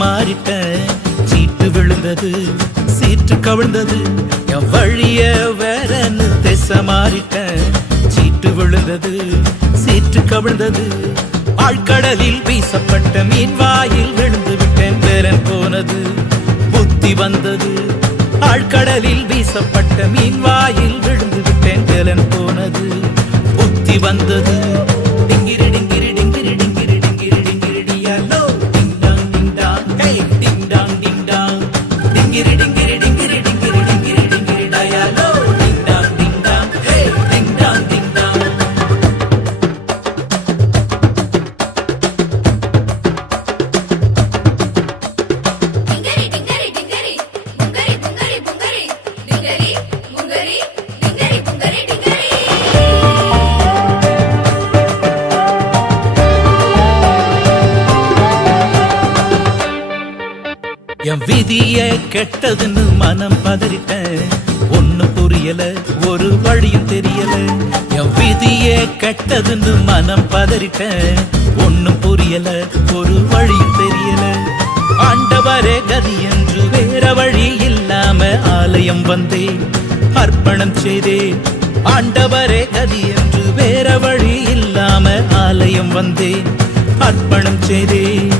மாறிட்ட. சீட்டு விழுந்தது சீட்டு கவிழ்ந்தது. என் வழிய வேறன்னு திசை மாறிட்ட. சீட்டு விழுந்தது சீட்டு கவிழ்ந்தது. ஆழ்கடலில் வீசப்பட்ட மீன் வாயில் விழுந்து விட்டேன் பேரன் போனது. புத்தி வந்தது ஆழ்கடலில் வீசப்பட்ட மீன் வாயில் விழுந்து விட்டேன் பேரன் போனது. புத்தி வந்தது என் விதிய கெட்டதுன்னு மனம் பதறிட்டேன் ஒன்னு புரியல ஒரு வழியும் தெரியல. என் விதிய கெட்டதுன்னு மனம் பதறிட்டேன் ஒண்ணும் புரியல ஒரு வழியும் தெரியல. ஆண்டவரே கதி என்று வேற வழி இல்லாம ஆலயம் வந்தே. அர்ப்பணம் செய்தே. ஆண்டவரே கதி என்று வேற வழி இல்லாம ஆலயம் வந்தே. அர்ப்பணம் செய்தேன்